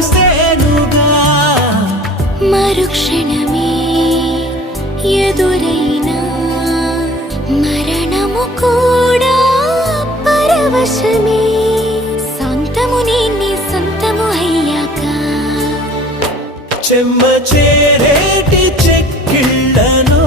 ముగిసేనుగా మరుక్షణమే ఎదురైనా మరణము కూడా పరవశమే సొంతము నీ సొంతము అయ్యాక చెమ్మ చేరేటి చెక్కిళ్ళను